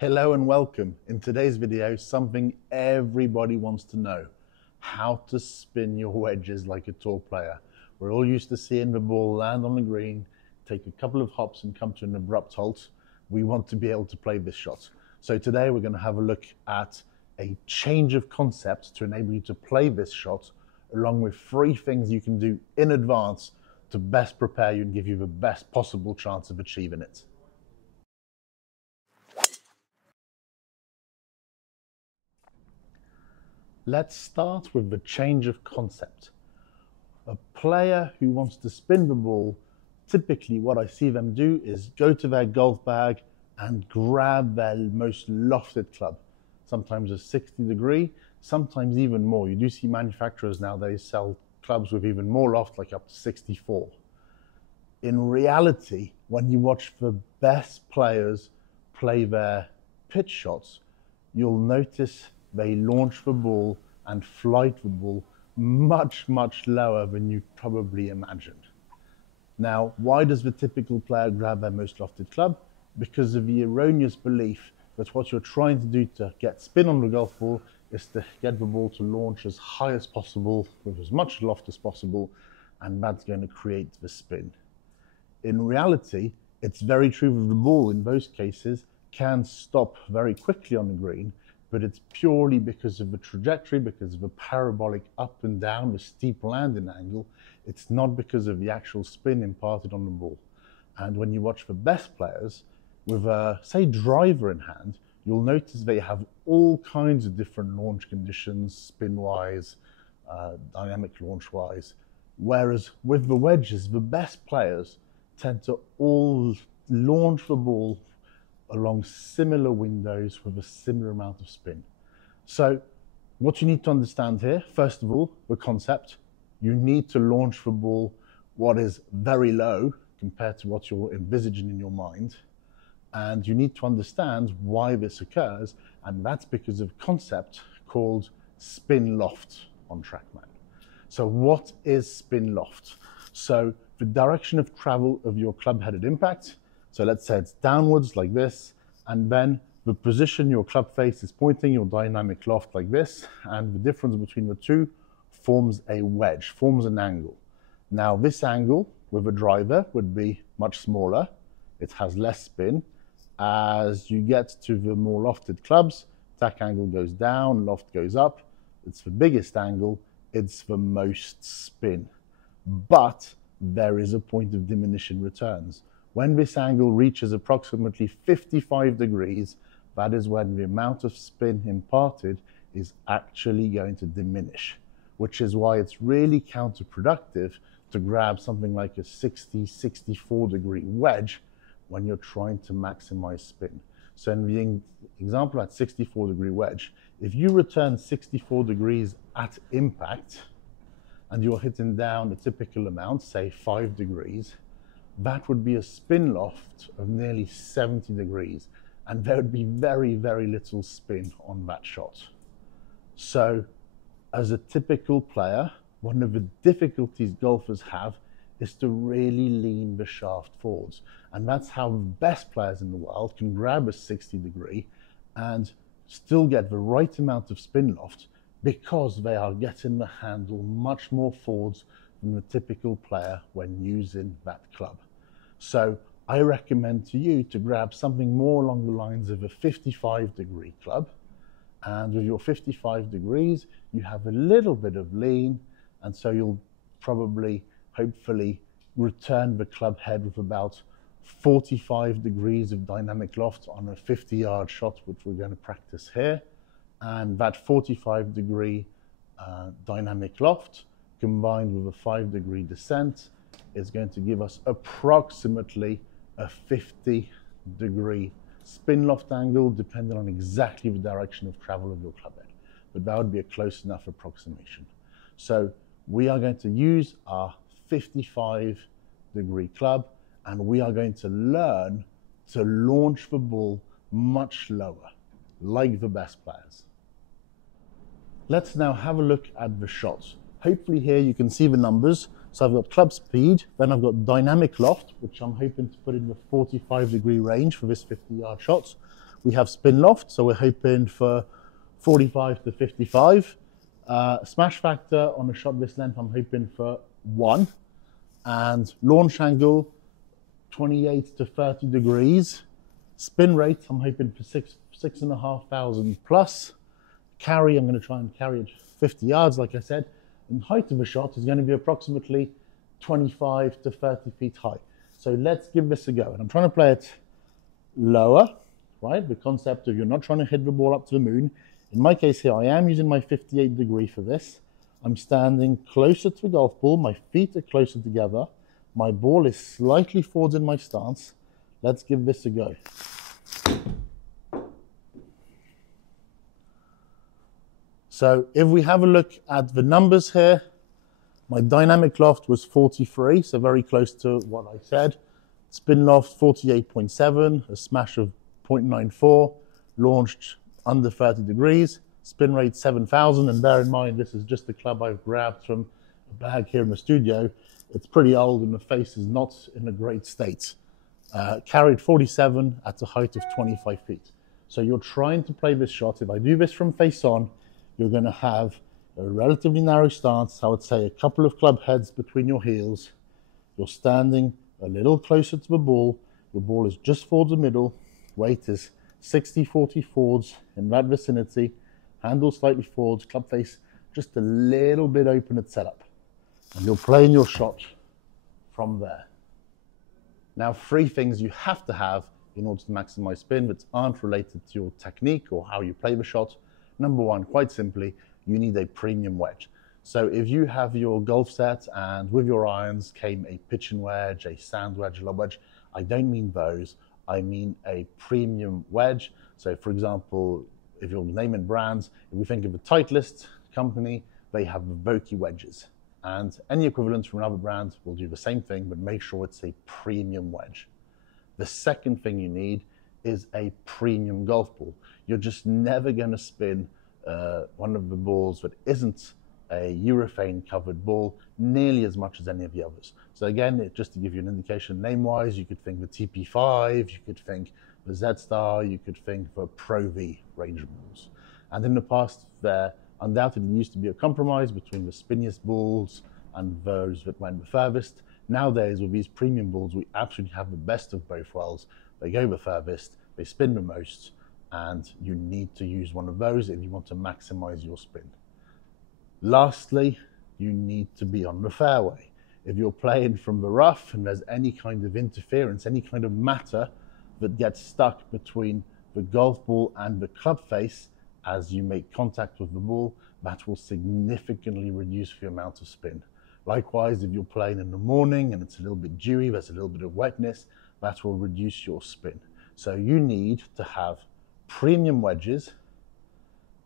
Hello and welcome. In today's video, something everybody wants to know: how to spin your wedges like a tour player. We're all used to seeing the ball land on the green, take a couple of hops and come to an abrupt halt. We want to be able to play this shot. So today we're going to have a look at a change of concept to enable you to play this shot, along with 3 things you can do in advance to best prepare you and give you the best possible chance of achieving it. Let's start with the change of concept. A player who wants to spin the ball, typically what I see them do is go to their golf bag and grab their most lofted club. Sometimes a 60 degree, sometimes even more. You do see manufacturers nowadays sell clubs with even more loft, like up to 64. In reality, when you watch the best players play their pitch shots, you'll notice they launch the ball and flight the ball much lower than you probably imagined. Now, why does the typical player grab their most lofted club? Because of the erroneous belief that what you're trying to do to get spin on the golf ball is to get the ball to launch as high as possible with as much loft as possible, and that's going to create the spin. In reality, it's very true that the ball in those cases can stop very quickly on the green, but it's purely because of the trajectory, because of the parabolic up and down, the steep landing angle. It's not because of the actual spin imparted on the ball. And when you watch the best players with a, say, driver in hand, you'll notice they have all kinds of different launch conditions, spin-wise, dynamic launch-wise. Whereas with the wedges, the best players tend to all launch the ball along similar windows with a similar amount of spin. So what you need to understand here, first of all, the concept. You need to launch the ball what is very low compared to what you're envisaging in your mind. And you need to understand why this occurs, and that's because of a concept called spin loft on TrackMan. So what is spin loft? So the direction of travel of your club-headed impact. So let's say it's downwards like this, and then the position your club face is pointing, your dynamic loft like this, and the difference between the two forms a wedge, forms an angle. Now this angle with a driver would be much smaller. It has less spin. As you get to the more lofted clubs, tack angle goes down, loft goes up. It's the biggest angle, it's the most spin. But there is a point of diminishing returns. When this angle reaches approximately 55 degrees, that is when the amount of spin imparted is actually going to diminish, which is why it's really counterproductive to grab something like a 60, 64 degree wedge when you're trying to maximize spin. So in the example at 64 degree wedge, if you return 64 degrees at impact and you're hitting down a typical amount, say 5 degrees, that would be a spin loft of nearly 70 degrees, and there would be very little spin on that shot. So as a typical player, one of the difficulties golfers have is to really lean the shaft forwards. And that's how the best players in the world can grab a 60 degree and still get the right amount of spin loft, because they are getting the handle much more forwards than the typical player when using that club. So I recommend to you to grab something more along the lines of a 55 degree club. And with your 55 degrees, you have a little bit of lean, and so you'll probably, hopefully, return the club head with about 45 degrees of dynamic loft on a 50-yard shot, which we're going to practice here. And that 45 degree dynamic loft combined with a 5 degree descent is going to give us approximately a 50 degree spin loft angle, depending on exactly the direction of travel of your club head. But that would be a close enough approximation. So we are going to use our 55 degree club, and we are going to learn to launch the ball much lower, like the best players. Let's now have a look at the shots. Hopefully here you can see the numbers. So I've got club speed, then I've got dynamic loft, which I'm hoping to put in the 45 degree range for this 50-yard shot. We have spin loft, so we're hoping for 45 to 55. Smash factor on a shot this length, I'm hoping for 1. And launch angle, 28 to 30 degrees. Spin rate, I'm hoping for 6,500 plus. Carry, I'm going to try and carry it 50 yards, like I said. And height of a shot is going to be approximately 25 to 30 feet high. So let's give this a go. And I'm trying to play it lower, right? The concept of you're not trying to hit the ball up to the moon. In my case here, I am using my 58 degree for this. I'm standing closer to the golf ball. My feet are closer together. My ball is slightly forward in my stance. Let's give this a go. So if we have a look at the numbers here, my dynamic loft was 43, so very close to what I said. Spin loft 48.7, a smash of 0.94, launched under 30 degrees, spin rate 7,000, and bear in mind this is just the club I've grabbed from a bag here in the studio. It's pretty old and the face is not in a great state. Carried 47 at a height of 25 feet. So you're trying to play this shot. If I do this from face on, you're going to have a relatively narrow stance. I would say a couple of club heads between your heels. You're standing a little closer to the ball. Your ball is just forward the middle. Weight is 60-40 forwards in that vicinity. Handle slightly forwards, club face just a little bit open at setup. And you're playing your shot from there. Now, 3 things you have to have in order to maximize spin that aren't related to your technique or how you play the shot. Number 1, quite simply, you need a premium wedge. So if you have your golf set and with your irons came a pitching wedge, a sand wedge, a lob wedge, I don't mean those, I mean a premium wedge. So for example, if you're naming brands, if we think of a Titleist company, they have Vokey wedges. And any equivalents from another brand will do the same thing, but make sure it's a premium wedge. The second thing you need is a premium golf ball. You're just never going to spin one of the balls that isn't a urethane covered ball nearly as much as any of the others. So again, just to give you an indication, name-wise, you could think the TP5, you could think the Z-Star, you could think the Pro V range balls. And in the past, there undoubtedly used to be a compromise between the spinniest balls and those that went the furthest. Nowadays, with these premium balls, we absolutely have the best of both worlds. They go the furthest, they spin the most, and you need to use one of those if you want to maximize your spin. Lastly, you need to be on the fairway. If you're playing from the rough and there's any kind of interference, any kind of matter that gets stuck between the golf ball and the club face as you make contact with the ball, that will significantly reduce the amount of spin. Likewise, if you're playing in the morning and it's a little bit dewy, there's a little bit of wetness, that will reduce your spin. So you need to have premium wedges,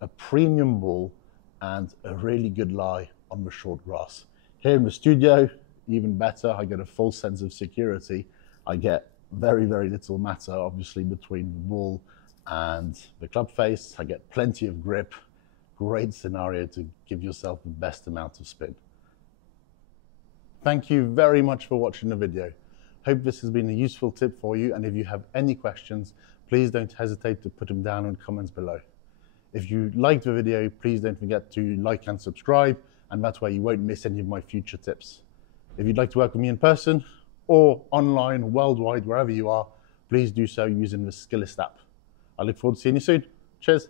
a premium ball, and a really good lie on the short grass. Here in the studio, even better, I get a false sense of security. I get very, very little matter, obviously, between the ball and the club face. I get plenty of grip. Great scenario to give yourself the best amount of spin. Thank you very much for watching the video. Hope this has been a useful tip for you, and if you have any questions, please don't hesitate to put them down in comments below. If you liked the video, please don't forget to like and subscribe, and that way you won't miss any of my future tips. If you'd like to work with me in person or online, worldwide, wherever you are, please do so using the Skillist app. I look forward to seeing you soon. Cheers.